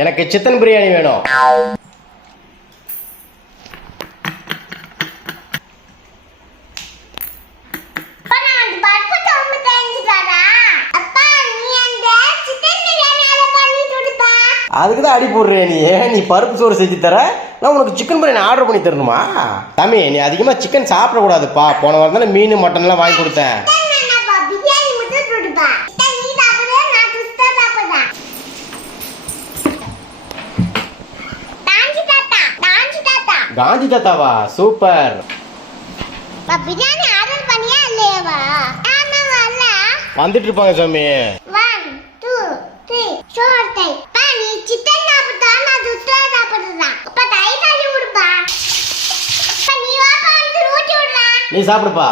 எனக்கு சிக்கன் பிரியாணி வேணும். அதுக்கு தான் அடி போடுறேன். நீ பருப்பு சோறு செஞ்சு தர, நான் உனக்கு சிக்கன் பிரியாணி ஆர்டர் பண்ணி தரணுமா? தம்பி, நீ அதிகமாக சிக்கன் சாப்பிடக்கூடாதுப்பா. போன வாரம் தானே மீன் மட்டன்லாம் வாங்கி கொடுத்தேன். காந்தி தாத்தாவா? சூப்பர். பிரியாணி ஆர்டர் பண்ணியா இல்லையாவா? வந்துட்டு இருப்பாங்க சாமி. 1 2 3 சோர்த்தை பானி சிக்கன் சாப்பிட்டா நான் துட்டா சாப்பிடுறேன். அப்ப டைட்டாலி உடுப்பா. நீ வாப்பா வந்து ரோட்டி உடுறா. நீ சாப்பிடுப்பா.